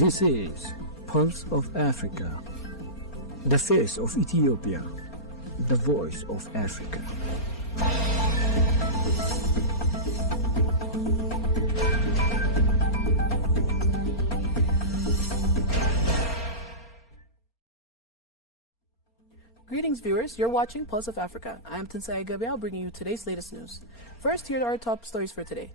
This is Pulse of Africa, the face of Ethiopia, the voice of Africa. Greetings, viewers. You're watching Pulse of Africa. I'm Tinsai Gabriel, bringing you today's latest news. First, here are our top stories for today.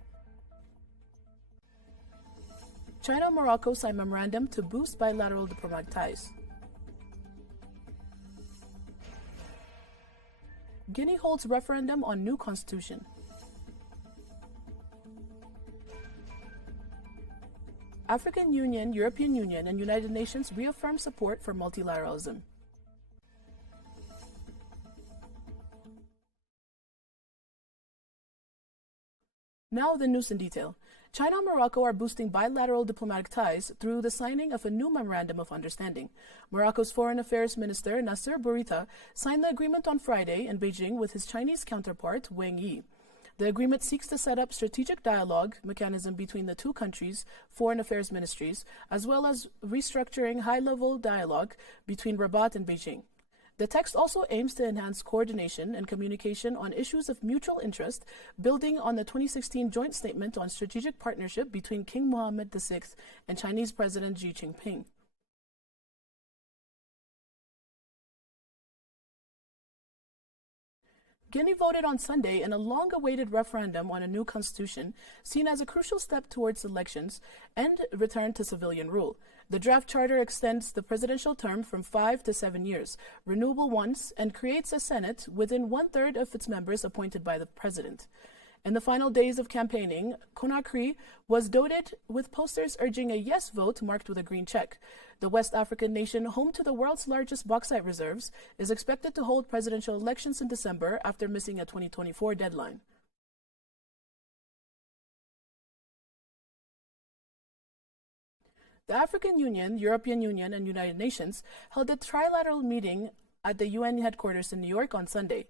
China and Morocco sign memorandum to boost bilateral diplomatic ties. Guinea holds referendum on new constitution. African Union, European Union, and United Nations reaffirm support for multilateralism. Now the news in detail. China and Morocco are boosting bilateral diplomatic ties through the signing of a new memorandum of understanding. Morocco's Foreign Affairs Minister Nasser Bourita signed the agreement on Friday in Beijing with his Chinese counterpart Wang Yi. The agreement seeks to set up strategic dialogue mechanism between the two countries' foreign affairs ministries, as well as restructuring high-level dialogue between Rabat and Beijing. The text also aims to enhance coordination and communication on issues of mutual interest, building on the 2016 joint statement on strategic partnership between King Mohammed VI and Chinese President Xi Jinping. Guinea voted on Sunday in a long-awaited referendum on a new constitution, seen as a crucial step towards elections and return to civilian rule. The draft charter extends the presidential term from 5 to 7 years, renewable once, and creates a Senate within one-third of its members appointed by the president. In the final days of campaigning, Conakry was dotted with posters urging a yes vote marked with a green check. The West African nation, home to the world's largest bauxite reserves, is expected to hold presidential elections in December after missing a 2024 deadline. The African Union, European Union, and United Nations held a trilateral meeting at the UN headquarters in New York on Sunday,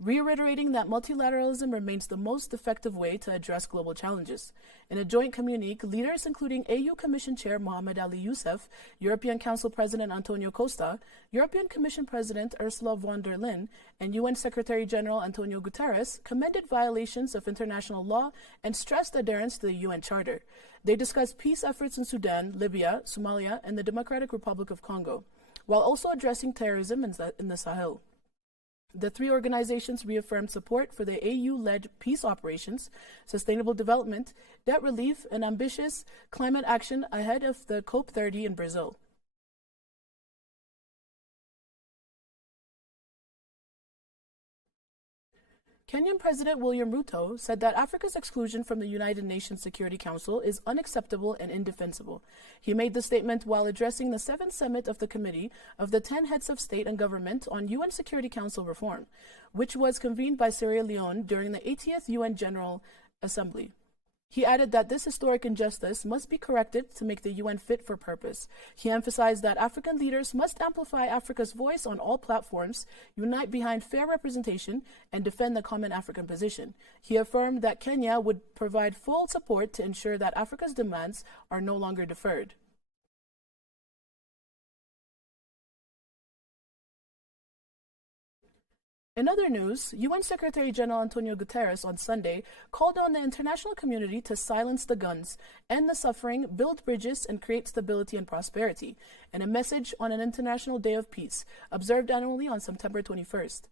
reiterating that multilateralism remains the most effective way to address global challenges. In a joint communique, leaders including AU Commission Chair Mohamed Ali Youssef, European Council President Antonio Costa, European Commission President Ursula von der Leyen, and UN Secretary General Antonio Guterres commended violations of international law and stressed adherence to the UN Charter. They discussed peace efforts in Sudan, Libya, Somalia, and the Democratic Republic of Congo, while also addressing terrorism in the Sahel. The three organizations reaffirmed support for the AU-led peace operations, sustainable development, debt relief, and ambitious climate action ahead of the COP30 in Brazil. Kenyan President William Ruto said that Africa's exclusion from the United Nations Security Council is unacceptable and indefensible. He made the statement while addressing the 7th summit of the Committee of the 10 Heads of State and Government on UN Security Council reform, which was convened by Sierra Leone during the 80th UN General Assembly. He added that this historic injustice must be corrected to make the UN fit for purpose. He emphasized that African leaders must amplify Africa's voice on all platforms, unite behind fair representation, and defend the common African position. He affirmed that Kenya would provide full support to ensure that Africa's demands are no longer deferred. In other news, UN Secretary General Antonio Guterres on Sunday called on the international community to silence the guns, end the suffering, build bridges, and create stability and prosperity, in a message on an International Day of Peace, observed annually on September 21st.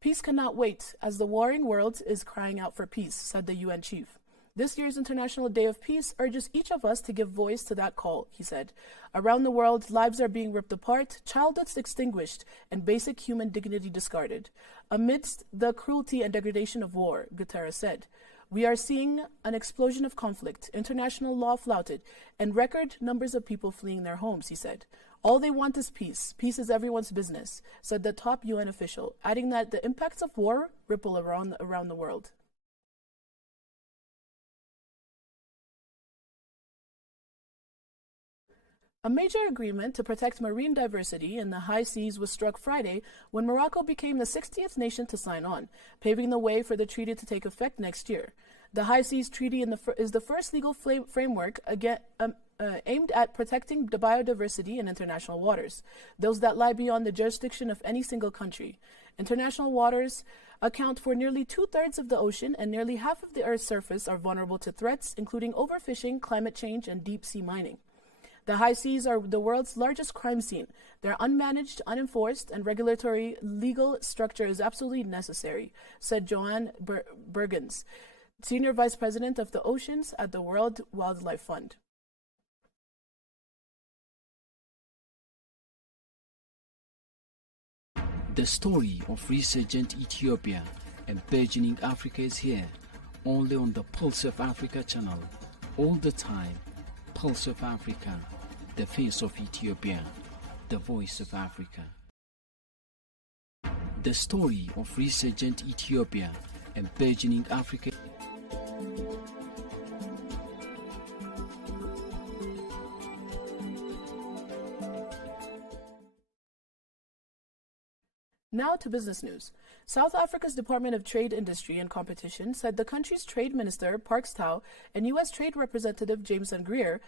Peace cannot wait, as the warring world is crying out for peace, said the UN chief. This year's International Day of Peace urges each of us to give voice to that call, he said. Around the world, lives are being ripped apart, childhoods extinguished, and basic human dignity discarded. Amidst the cruelty and degradation of war, Guterres said, we are seeing an explosion of conflict, international law flouted, and record numbers of people fleeing their homes, he said. All they want is peace. Peace is everyone's business, said the top UN official, adding that the impacts of war ripple around the world. A major agreement to protect marine diversity in the high seas was struck Friday when Morocco became the 60th nation to sign on, paving the way for the treaty to take effect next year. The High Seas Treaty is the first legal framework aimed at protecting the biodiversity in international waters, those that lie beyond the jurisdiction of any single country. International waters account for nearly 2/3 of the ocean, and nearly half of the Earth's surface are vulnerable to threats, including overfishing, climate change, and deep-sea mining. The high seas are the world's largest crime scene. Their unmanaged, unenforced, and regulatory legal structure is absolutely necessary, said Joanne Bergens, Senior Vice President of the Oceans at the World Wildlife Fund. The story of resurgent Ethiopia and burgeoning Africa is here, only on the Pulse of Africa channel. All the time, Pulse of Africa, the face of Ethiopia, the voice of Africa. The story of resurgent Ethiopia and burgeoning Africa. Now to business news. South Africa's Department of Trade, Industry and Competition said the country's Trade Minister, Parks Tau, and U.S. Trade Representative Jameson Greer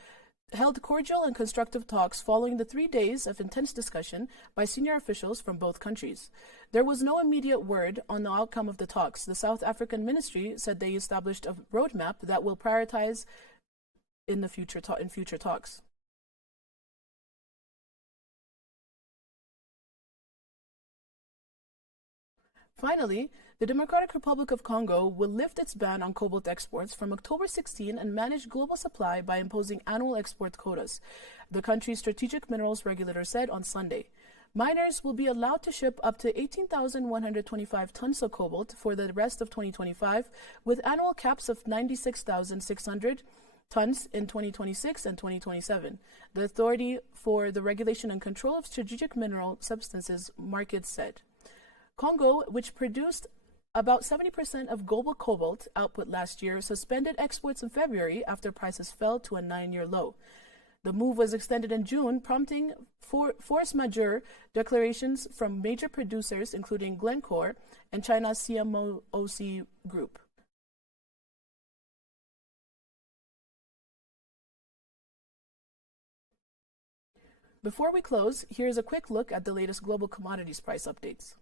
held cordial and constructive talks following the 3 days of intense discussion by senior officials from both countries. There was no immediate word on the outcome of the talks. The South African ministry said they established a roadmap that will prioritize in future talks. Finally, the Democratic Republic of Congo will lift its ban on cobalt exports from October 16 and manage global supply by imposing annual export quotas, the country's strategic minerals regulator said on Sunday. Miners will be allowed to ship up to 18,125 tons of cobalt for the rest of 2025, with annual caps of 96,600 tons in 2026 and 2027, the Authority for the Regulation and Control of Strategic Mineral Substances markets said. Congo, which produced about 70% of global cobalt output last year, suspended exports in February after prices fell to a 9-year low. The move was extended in June, prompting force majeure declarations from major producers, including Glencore and China's CMOC Group. Before we close, here's a quick look at the latest global commodities price updates.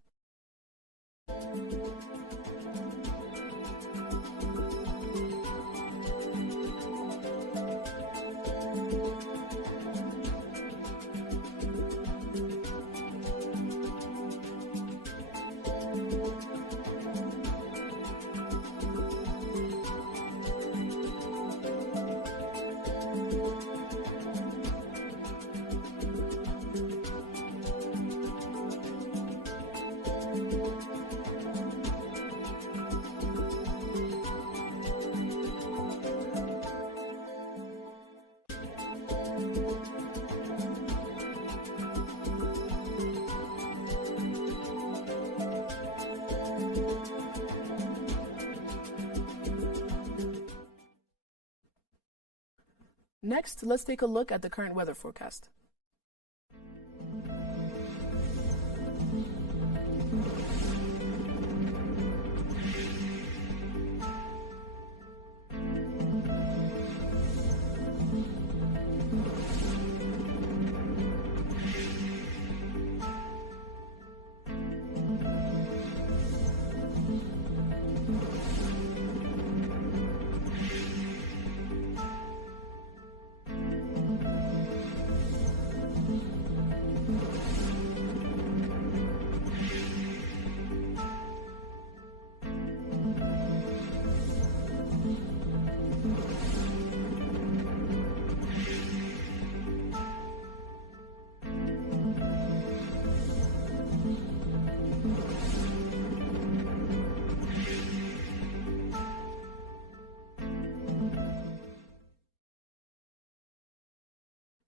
Next, let's take a look at the current weather forecast.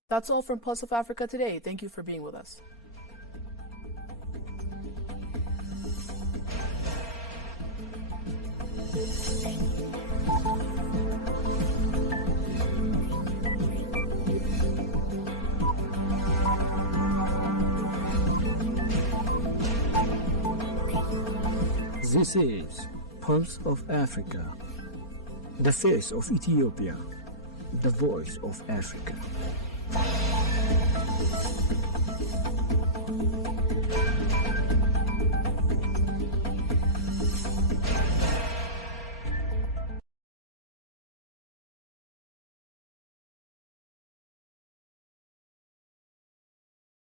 That's all from Pulse of Africa today. Thank you for being with us. This is Pulse of Africa, the face of Ethiopia, the voice of Africa.